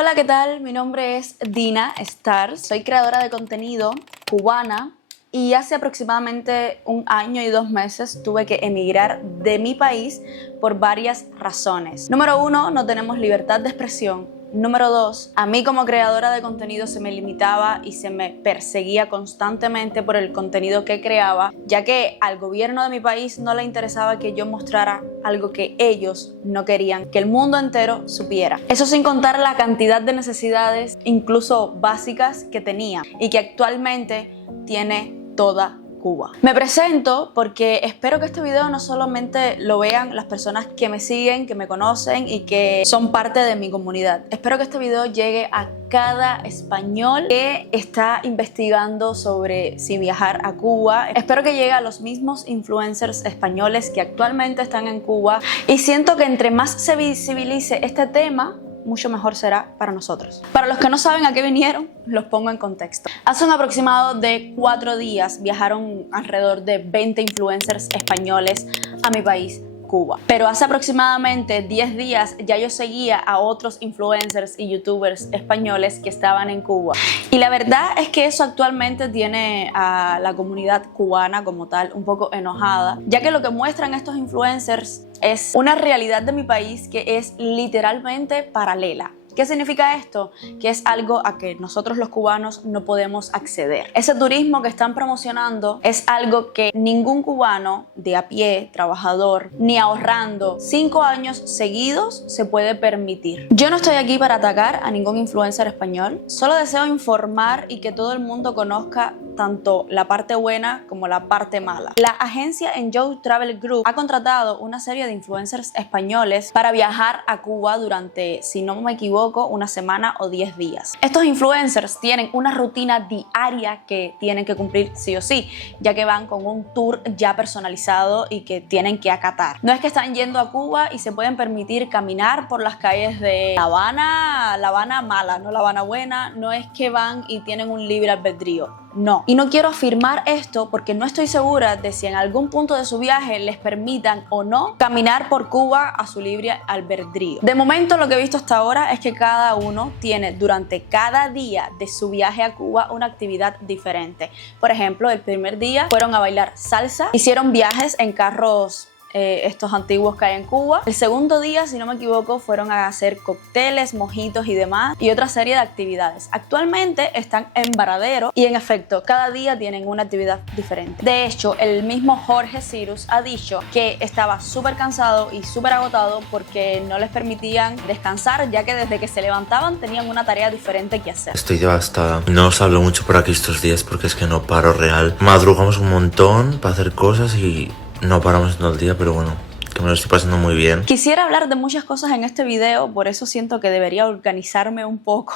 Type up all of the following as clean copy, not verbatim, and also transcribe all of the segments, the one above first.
Hola, ¿qué tal? Mi nombre es Dina Star, soy creadora de contenido cubana y hace aproximadamente 1 año y 2 meses tuve que emigrar de mi país por varias razones. Número 1, no tenemos libertad de expresión. Número 2, a mí como creadora de contenido se me limitaba y se me perseguía constantemente por el contenido que creaba, ya que al gobierno de mi país no le interesaba que yo mostrara algo que ellos no querían que el mundo entero supiera. Eso sin contar la cantidad de necesidades, incluso básicas, que tenía y que actualmente tiene toda Cuba. Me presento porque espero que este video no solamente lo vean las personas que me siguen, que me conocen y que son parte de mi comunidad. Espero que este video llegue a cada español que está investigando sobre si viajar a Cuba. Espero que llegue a los mismos influencers españoles que actualmente están en Cuba. Y siento que entre más se visibilice este tema, mucho mejor será para nosotros. Para los que no saben a qué vinieron, los pongo en contexto. Hace un aproximado de 4 días viajaron alrededor de 20 influencers españoles a mi país, Cuba. Pero hace aproximadamente 10 días ya yo seguía a otros influencers y youtubers españoles que estaban en Cuba. Y la verdad es que eso actualmente tiene a la comunidad cubana como tal un poco enojada, ya que lo que muestran estos influencers es una realidad de mi país que es literalmente paralela. ¿Qué significa esto? Que es algo a que nosotros los cubanos no podemos acceder. Ese turismo que están promocionando es algo que ningún cubano de a pie, trabajador, ni ahorrando 5 años seguidos se puede permitir. Yo no estoy aquí para atacar a ningún influencer español, solo deseo informar y que todo el mundo conozca tanto la parte buena como la parte mala. La agencia Enjoy Travel Group ha contratado una serie de influencers españoles para viajar a Cuba durante, si no me equivoco, 1 semana o 10 días. Estos influencers tienen una rutina diaria que tienen que cumplir sí o sí, ya que van con un tour ya personalizado y que tienen que acatar. No es que están yendo a Cuba y se pueden permitir caminar por las calles de La Habana mala, no La Habana buena. No es que van y tienen un libre albedrío. No. Y no quiero afirmar esto porque no estoy segura de si en algún punto de su viaje les permitan o no caminar por Cuba a su libre albedrío. De momento lo que he visto hasta ahora es que cada uno tiene durante cada día de su viaje a Cuba una actividad diferente. Por ejemplo, el primer día fueron a bailar salsa, hicieron viajes en carros estos antiguos que hay en Cuba. El segundo día, si no me equivoco, fueron a hacer cócteles, mojitos y demás, y otra serie de actividades. Actualmente están en Varadero y en efecto cada día tienen una actividad diferente. De hecho, el mismo Jorge Cyrus ha dicho que estaba súper cansado y súper agotado porque no les permitían descansar, ya que desde que se levantaban tenían una tarea diferente que hacer. Estoy devastada. No os hablo mucho por aquí estos días porque es que no paro real. Madrugamos un montón para hacer cosas y no paramos todo el día, pero bueno, que me lo estoy pasando muy bien. Quisiera hablar de muchas cosas en este video, por eso siento que debería organizarme un poco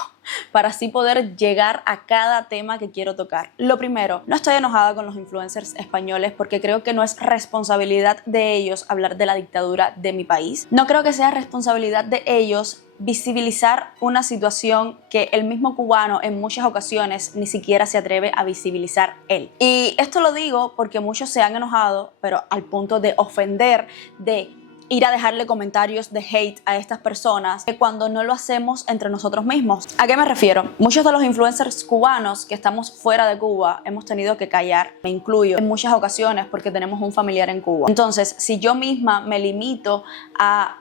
para así poder llegar a cada tema que quiero tocar. Lo primero, no estoy enojada con los influencers españoles porque creo que no es responsabilidad de ellos hablar de la dictadura de mi país. No creo que sea responsabilidad de ellos visibilizar una situación que el mismo cubano en muchas ocasiones ni siquiera se atreve a visibilizar él. Y esto lo digo porque muchos se han enojado, pero al punto de ofender, de ir a dejarle comentarios de hate a estas personas, que cuando no lo hacemos entre nosotros mismos. ¿A qué me refiero? Muchos de los influencers cubanos que estamos fuera de Cuba hemos tenido que callar, me incluyo, en muchas ocasiones porque tenemos un familiar en Cuba. Entonces, si yo misma me limito a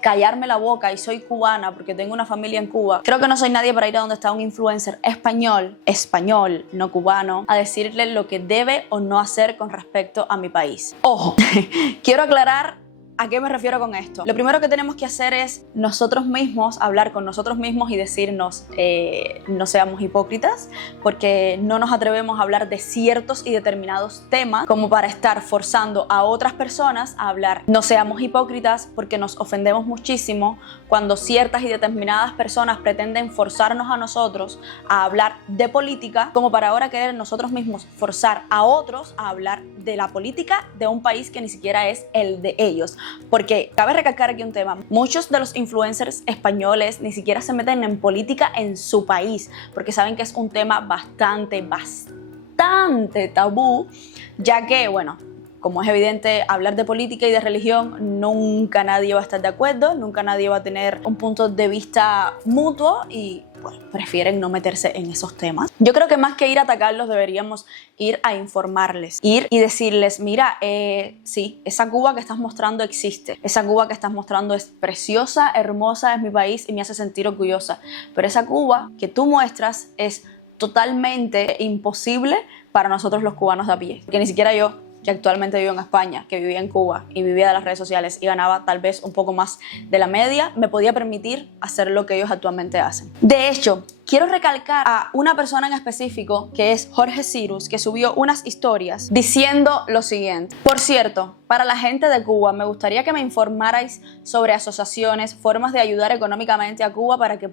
callarme la boca y soy cubana porque tengo una familia en Cuba, creo que no soy nadie para ir a donde está un influencer español, no cubano, a decirle lo que debe o no hacer con respecto a mi país. Ojo, quiero aclarar ¿a qué me refiero con esto? Lo primero que tenemos que hacer es nosotros mismos, hablar con nosotros mismos y decirnos no seamos hipócritas, porque no nos atrevemos a hablar de ciertos y determinados temas como para estar forzando a otras personas a hablar. No seamos hipócritas porque nos ofendemos muchísimo cuando ciertas y determinadas personas pretenden forzarnos a nosotros a hablar de política, como para ahora querer nosotros mismos forzar a otros a hablar de la política de un país que ni siquiera es el de ellos. Porque cabe recalcar aquí un tema, muchos de los influencers españoles ni siquiera se meten en política en su país, porque saben que es un tema bastante tabú, ya que, bueno, como es evidente, hablar de política y de religión, nunca nadie va a estar de acuerdo, nunca nadie va a tener un punto de vista mutuo y pues, prefieren no meterse en esos temas. Yo creo que más que ir a atacarlos deberíamos ir a informarles, ir y decirles, mira, sí, esa Cuba que estás mostrando existe, esa Cuba que estás mostrando es preciosa, hermosa, es mi país y me hace sentir orgullosa, pero esa Cuba que tú muestras es totalmente imposible para nosotros los cubanos de a pie, que ni siquiera yo, que actualmente vivo en España, que vivía en Cuba y vivía de las redes sociales y ganaba tal vez un poco más de la media, me podía permitir hacer lo que ellos actualmente hacen. De hecho, quiero recalcar a una persona en específico, que es Jorge Cirus, que subió unas historias diciendo lo siguiente. Por cierto, para la gente de Cuba, me gustaría que me informarais sobre asociaciones, formas de ayudar económicamente a Cuba para que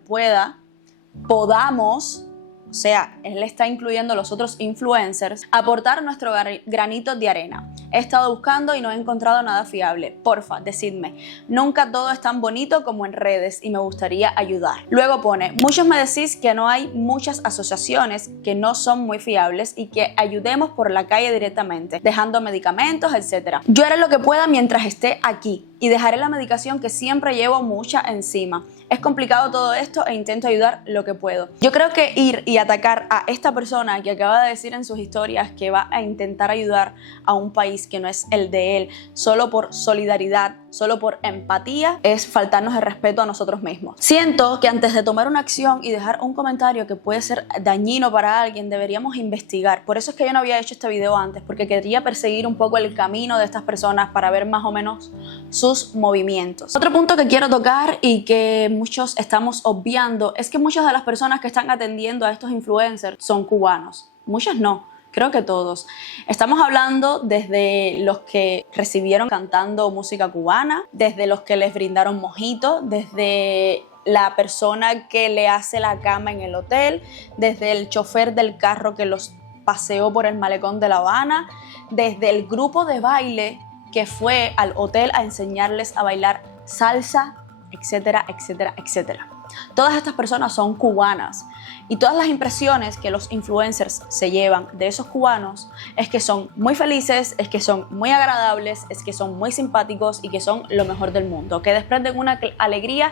podamos, o sea, él está incluyendo a los otros influencers, aportar nuestro granito de arena. He estado buscando y no he encontrado nada fiable. Porfa, decidme. Nunca todo es tan bonito como en redes y me gustaría ayudar. Luego pone, muchos me decís que no hay muchas asociaciones que no son muy fiables y que ayudemos por la calle directamente, dejando medicamentos, etc. Yo haré lo que pueda mientras esté aquí y dejaré la medicación que siempre llevo mucha encima. Es complicado todo esto e intento ayudar lo que puedo. Yo creo que ir y atacar a esta persona que acaba de decir en sus historias que va a intentar ayudar a un país que no es el de él, solo por solidaridad, solo por empatía, es faltarnos el respeto a nosotros mismos. Siento que antes de tomar una acción y dejar un comentario que puede ser dañino para alguien, deberíamos investigar. Por eso es que yo no había hecho este video antes, porque quería perseguir un poco el camino de estas personas para ver más o menos sus movimientos. Otro punto que quiero tocar y que muchos estamos obviando es que muchas de las personas que están atendiendo a estos influencers son cubanos. Muchos no. Creo que todos. Estamos hablando desde los que recibieron cantando música cubana, desde los que les brindaron mojito, desde la persona que le hace la cama en el hotel, desde el chofer del carro que los paseó por el malecón de La Habana, desde el grupo de baile que fue al hotel a enseñarles a bailar salsa, etcétera, etcétera, etcétera. Todas estas personas son cubanas y todas las impresiones que los influencers se llevan de esos cubanos es que son muy felices, es que son muy agradables, es que son muy simpáticos y que son lo mejor del mundo, que desprenden una alegría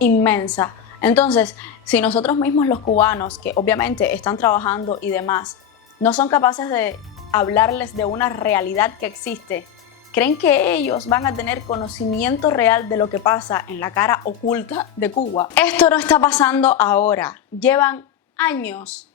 inmensa. Entonces, si nosotros mismos los cubanos, que obviamente están trabajando y demás, no son capaces de hablarles de una realidad que existe, ¿creen que ellos van a tener conocimiento real de lo que pasa en la cara oculta de Cuba? Esto no está pasando ahora. Llevan años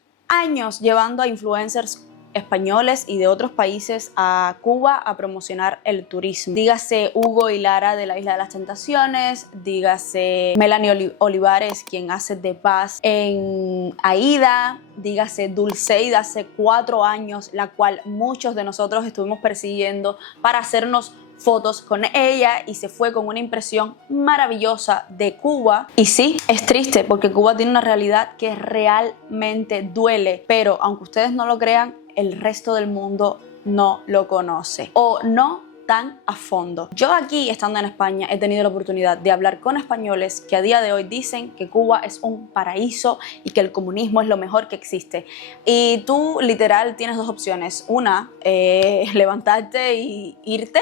llevando a influencers españoles y de otros países a Cuba a promocionar el turismo. Dígase Hugo y Lara de la Isla de las Tentaciones, dígase Melanie Olivares, quien hace de Paz en Aida, dígase Dulceida hace 4 años, la cual muchos de nosotros estuvimos persiguiendo para hacernos fotos con ella y se fue con una impresión maravillosa de Cuba. Y sí, es triste porque Cuba tiene una realidad que realmente duele, pero aunque ustedes no lo crean, el resto del mundo no lo conoce o no tan a fondo. Yo aquí, estando en España, he tenido la oportunidad de hablar con españoles que a día de hoy dicen que Cuba es un paraíso y que el comunismo es lo mejor que existe. Y tú literal tienes 2 opciones. Una, levantarte y irte.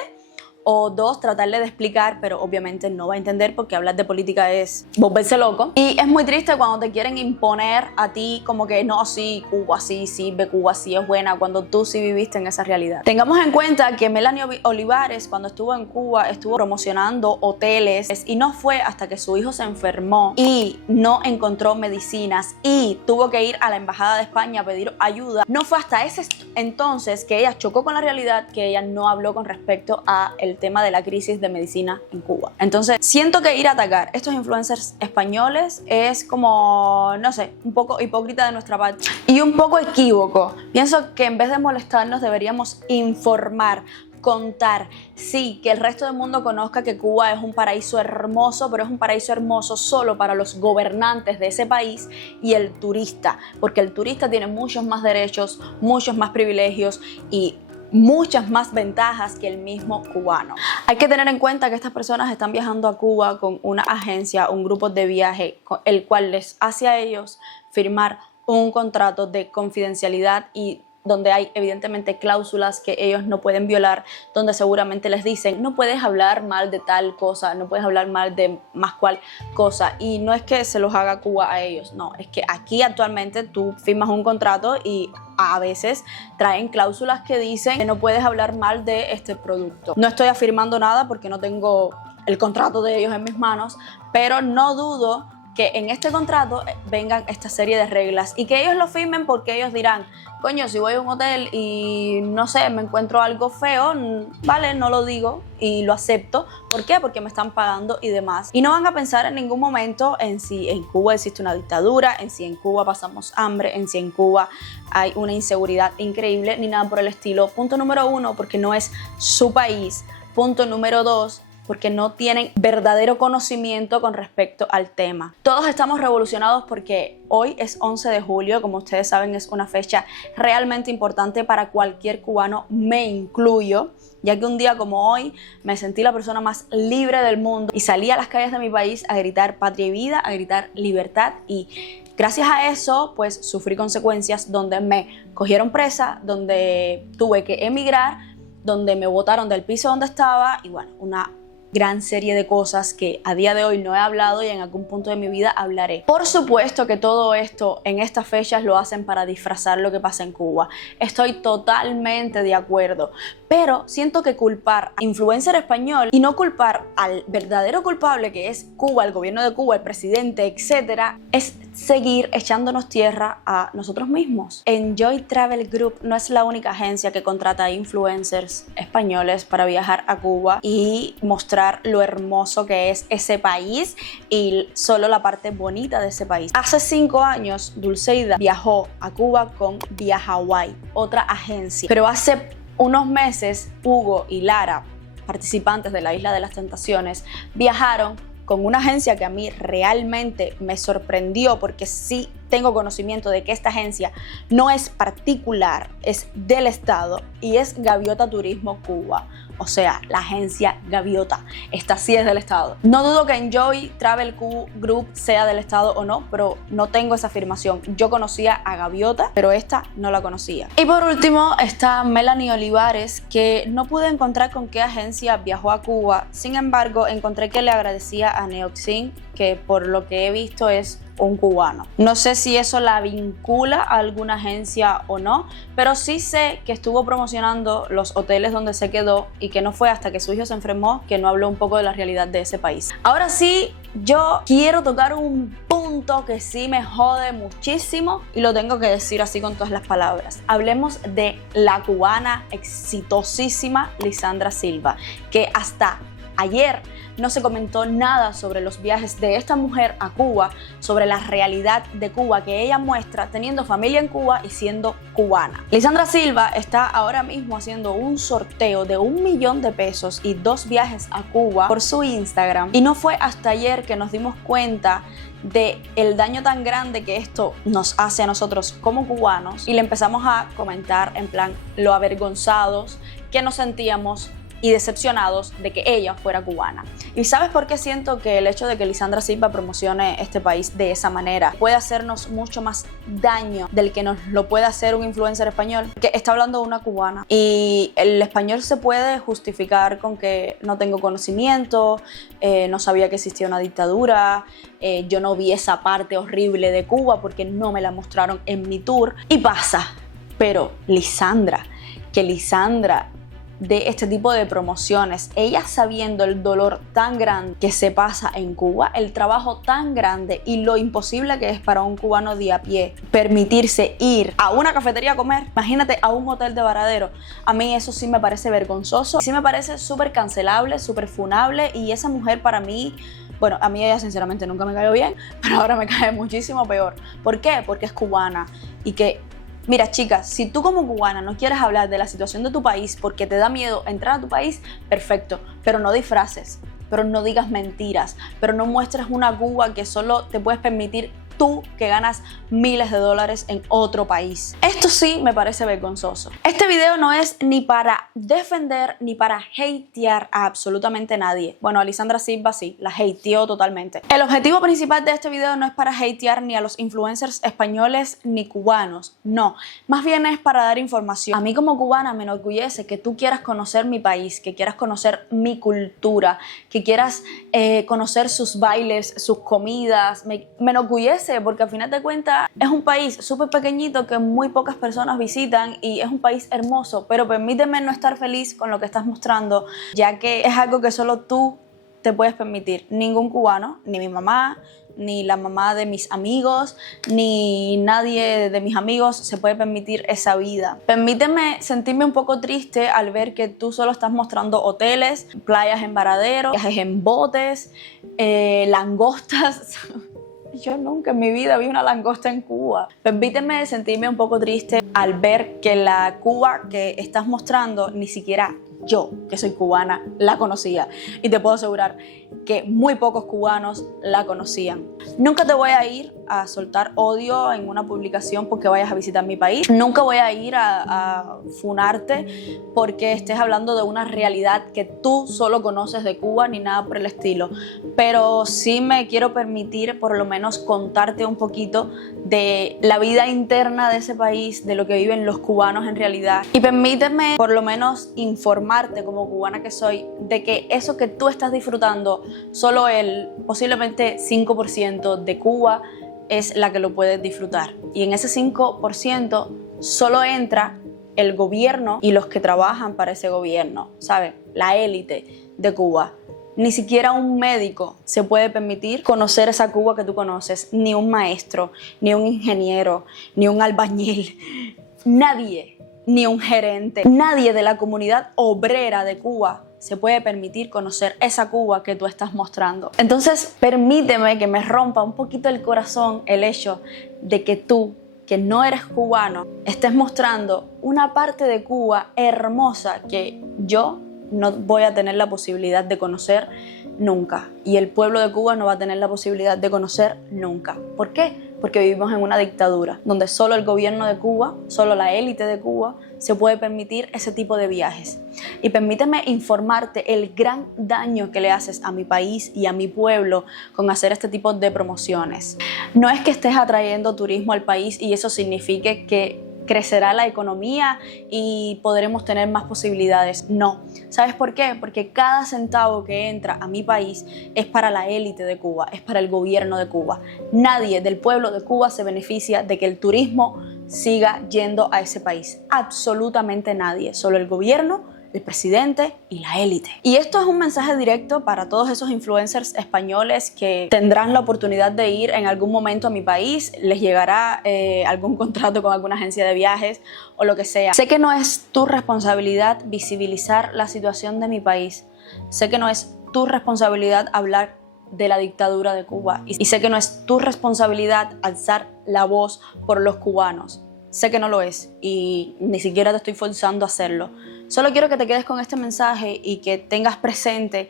O 2, tratarle de explicar, pero obviamente no va a entender porque hablar de política es volverse loco. Y es muy triste cuando te quieren imponer a ti como que no, sí, Cuba sí sirve, Cuba sí es buena, cuando tú sí viviste en esa realidad. Tengamos en cuenta que Melanie Olivares, cuando estuvo en Cuba, estuvo promocionando hoteles y no fue hasta que su hijo se enfermó y no encontró medicinas y tuvo que ir a la Embajada de España a pedir ayuda. No fue hasta ese entonces que ella chocó con la realidad, que ella no habló con respecto a el tema de la crisis de medicina en Cuba. Entonces, siento que ir a atacar estos influencers españoles es como, no sé, un poco hipócrita de nuestra parte y un poco equívoco. Pienso que en vez de molestarnos deberíamos informar, contar, sí, que el resto del mundo conozca que Cuba es un paraíso hermoso, pero es un paraíso hermoso solo para los gobernantes de ese país y el turista, porque el turista tiene muchos más derechos, muchos más privilegios y muchas más ventajas que el mismo cubano. Hay que tener en cuenta que estas personas están viajando a Cuba con una agencia, un grupo de viaje, el cual les hace a ellos firmar un contrato de confidencialidad y donde hay evidentemente cláusulas que ellos no pueden violar, donde seguramente les dicen no puedes hablar mal de tal cosa, no puedes hablar mal de más cual cosa, y no es que se los haga Cuba a ellos, no, es que aquí actualmente tú firmas un contrato y a veces traen cláusulas que dicen que no puedes hablar mal de este producto. No estoy afirmando nada porque no tengo el contrato de ellos en mis manos, pero no dudo que en este contrato vengan esta serie de reglas y que ellos lo firmen porque ellos dirán, coño, si voy a un hotel y no sé, me encuentro algo feo, vale, no lo digo y lo acepto. ¿Por qué? Porque me están pagando y demás. Y no van a pensar en ningún momento en si en Cuba existe una dictadura, en si en Cuba pasamos hambre, en si en Cuba hay una inseguridad increíble, ni nada por el estilo. Punto número 1, porque no es su país. Punto número 2, porque no tienen verdadero conocimiento con respecto al tema. Todos estamos revolucionados porque hoy es 11 de julio, como ustedes saben, es una fecha realmente importante para cualquier cubano, me incluyo, ya que un día como hoy me sentí la persona más libre del mundo y salí a las calles de mi país a gritar patria y vida, a gritar libertad, y gracias a eso pues sufrí consecuencias donde me cogieron presa, donde tuve que emigrar, donde me botaron del piso donde estaba y bueno, una gran serie de cosas que a día de hoy no he hablado y en algún punto de mi vida hablaré. Por supuesto que todo esto en estas fechas lo hacen para disfrazar lo que pasa en Cuba. Estoy totalmente de acuerdo, pero siento que culpar a influencer español y no culpar al verdadero culpable, que es Cuba, el gobierno de Cuba, el presidente, etcétera, es seguir echándonos tierra a nosotros mismos. Enjoy Travel Group no es la única agencia que contrata a influencers españoles para viajar a Cuba y mostrar lo hermoso que es ese país y solo la parte bonita de ese país. Hace 5 años Dulceida viajó a Cuba con Via Hawaii, otra agencia, pero hace unos meses Hugo y Lara, participantes de la Isla de las Tentaciones, viajaron con una agencia que a mí realmente me sorprendió, porque sí tengo conocimiento de que esta agencia no es particular, es del Estado, y es Gaviota Turismo Cuba. O sea, la agencia Gaviota, esta sí es del Estado. No dudo que Enjoy Travel Group sea del Estado o no, pero no tengo esa afirmación. Yo conocía a Gaviota, pero esta no la conocía. Y por último está Melanie Olivares, que no pude encontrar con qué agencia viajó a Cuba. Sin embargo, encontré que le agradecía a Neoxin, que por lo que he visto es un cubano. No sé si eso la vincula a alguna agencia o no, pero sí sé que estuvo promocionando los hoteles donde se quedó y que no fue hasta que su hijo se enfermó que no habló un poco de la realidad de ese país. Ahora sí, yo quiero tocar un punto que sí me jode muchísimo y lo tengo que decir así con todas las palabras. Hablemos de la cubana exitosísima Lisandra Silva, que hasta ayer no se comentó nada sobre los viajes de esta mujer a Cuba, sobre la realidad de Cuba que ella muestra teniendo familia en Cuba y siendo cubana. Lisandra Silva está ahora mismo haciendo un sorteo de 1 millón de pesos y 2 viajes a Cuba por su Instagram, y no fue hasta ayer que nos dimos cuenta de el daño tan grande que esto nos hace a nosotros como cubanos, y le empezamos a comentar en plan lo avergonzados que nos sentíamos y decepcionados de que ella fuera cubana. ¿Y sabes por qué siento que el hecho de que Lisandra Silva promocione este país de esa manera puede hacernos mucho más daño del que nos lo puede hacer un influencer español? Que está hablando de una cubana y el español se puede justificar con que no tengo conocimiento, no sabía que existía una dictadura, yo no vi esa parte horrible de Cuba porque no me la mostraron en mi tour, y pasa. Pero Lisandra de este tipo de promociones, ella sabiendo el dolor tan grande que se pasa en Cuba, el trabajo tan grande y lo imposible que es para un cubano de a pie permitirse ir a una cafetería a comer, imagínate a un hotel de Varadero. A mí eso sí me parece vergonzoso, sí me parece súper cancelable, súper funable, y esa mujer para mí, bueno, a mí ella sinceramente nunca me cayó bien, pero ahora me cae muchísimo peor. ¿Por qué? Porque es cubana y que... Mira, chicas, si tú como cubana no quieres hablar de la situación de tu país porque te da miedo entrar a tu país, perfecto, pero no disfraces, pero no digas mentiras, pero no muestres una Cuba que solo te puedes permitir tú que ganas miles de dólares en otro país. Esto sí me parece vergonzoso. Este video no es ni para defender ni para hatear a absolutamente nadie. Bueno, Alessandra Silva sí, la hateó totalmente. El objetivo principal de este video no es para hatear ni a los influencers españoles ni cubanos, no. Más bien es para dar información. A mí como cubana me enorgullece que tú quieras conocer mi país, que quieras conocer mi cultura, que quieras conocer sus bailes, sus comidas. Me enorgullece porque al final de cuentas es un país súper pequeñito que muy pocas personas visitan y es un país hermoso, pero permíteme no estar feliz con lo que estás mostrando, ya que es algo que solo tú te puedes permitir. Ningún cubano, ni mi mamá, ni la mamá de mis amigos, ni nadie de mis amigos se puede permitir esa vida. Permíteme sentirme un poco triste al ver que tú solo estás mostrando hoteles, playas en Varadero, viajes en botes, langostas. Yo nunca en mi vida vi una langosta en Cuba. Permíteme sentirme un poco triste al ver que la Cuba que estás mostrando ni siquiera yo, que soy cubana, la conocía. Y te puedo asegurar que muy pocos cubanos la conocían. Nunca te voy a ir a soltar odio en una publicación porque vayas a visitar mi país. Nunca voy a ir a funarte porque estés hablando de una realidad que tú solo conoces de Cuba ni nada por el estilo. Pero sí me quiero permitir por lo menos contarte un poquito de la vida interna de ese país, de lo que viven los cubanos en realidad. Y permíteme por lo menos informarte como cubana que soy de que eso que tú estás disfrutando, solo el posiblemente 5% de Cuba es la que lo puedes disfrutar. Y en ese 5% solo entra el gobierno y los que trabajan para ese gobierno, ¿sabes? La élite de Cuba. Ni siquiera un médico se puede permitir conocer esa Cuba que tú conoces, ni un maestro, ni un ingeniero, ni un albañil, nadie, ni un gerente, nadie de la comunidad obrera de Cuba se puede permitir conocer esa Cuba que tú estás mostrando. Entonces, permíteme que me rompa un poquito el corazón el hecho de que tú, que no eres cubano, estés mostrando una parte de Cuba hermosa que yo no voy a tener la posibilidad de conocer nunca. Y el pueblo de Cuba no va a tener la posibilidad de conocer nunca. ¿Por qué? Porque vivimos en una dictadura donde solo el gobierno de Cuba, solo la élite de Cuba se puede permitir ese tipo de viajes. Y permíteme informarte el gran daño que le haces a mi país y a mi pueblo con hacer este tipo de promociones. No es que estés atrayendo turismo al país y eso signifique que crecerá la economía y podremos tener más posibilidades. No. ¿Sabes por qué? Porque cada centavo que entra a mi país es para la élite de Cuba, es para el gobierno de Cuba. Nadie del pueblo de Cuba se beneficia de que el turismo siga yendo a ese país. Absolutamente nadie. Solo el gobierno, el presidente y la élite. Y esto es un mensaje directo para todos esos influencers españoles que tendrán la oportunidad de ir en algún momento a mi país, les llegará algún contrato con alguna agencia de viajes o lo que sea. Sé que no es tu responsabilidad visibilizar la situación de mi país. Sé que no es tu responsabilidad hablar de la dictadura de Cuba. Y sé que no es tu responsabilidad alzar la voz por los cubanos. Sé que no lo es y ni siquiera te estoy forzando a hacerlo. Solo quiero que te quedes con este mensaje y que tengas presente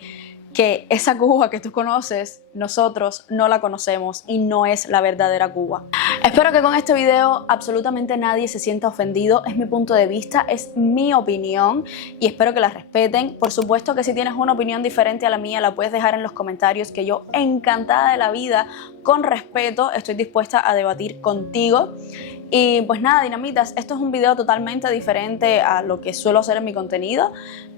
que esa Cuba que tú conoces, nosotros no la conocemos y no es la verdadera Cuba. Espero que con este video absolutamente nadie se sienta ofendido. Es mi punto de vista, es mi opinión y espero que la respeten. Por supuesto que si tienes una opinión diferente a la mía, la puedes dejar en los comentarios, que yo, encantada de la vida, con respeto, estoy dispuesta a debatir contigo. Y pues nada, dinamitas, esto es un video totalmente diferente a lo que suelo hacer en mi contenido,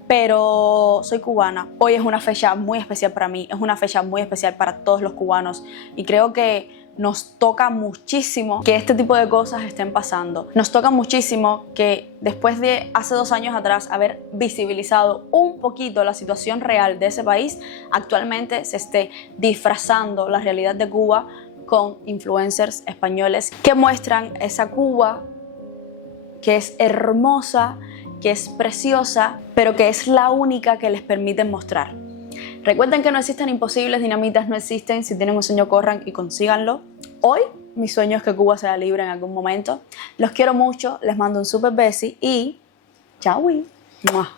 pero soy cubana. Hoy es una fecha muy especial para mí, es una fecha muy especial para todos los cubanos y creo que nos toca muchísimo que este tipo de cosas estén pasando. Nos toca muchísimo que después de hace 2 años atrás haber visibilizado un poquito la situación real de ese país, actualmente se esté disfrazando la realidad de Cuba con influencers españoles que muestran esa Cuba que es hermosa, que es preciosa, pero que es la única que les permiten mostrar. Recuerden que no existen imposibles, dinamitas, no existen. Si tienen un sueño, corran y consíganlo. Hoy mi sueño es que Cuba sea libre en algún momento. Los quiero mucho, les mando un super besi y chao. ¡Mua!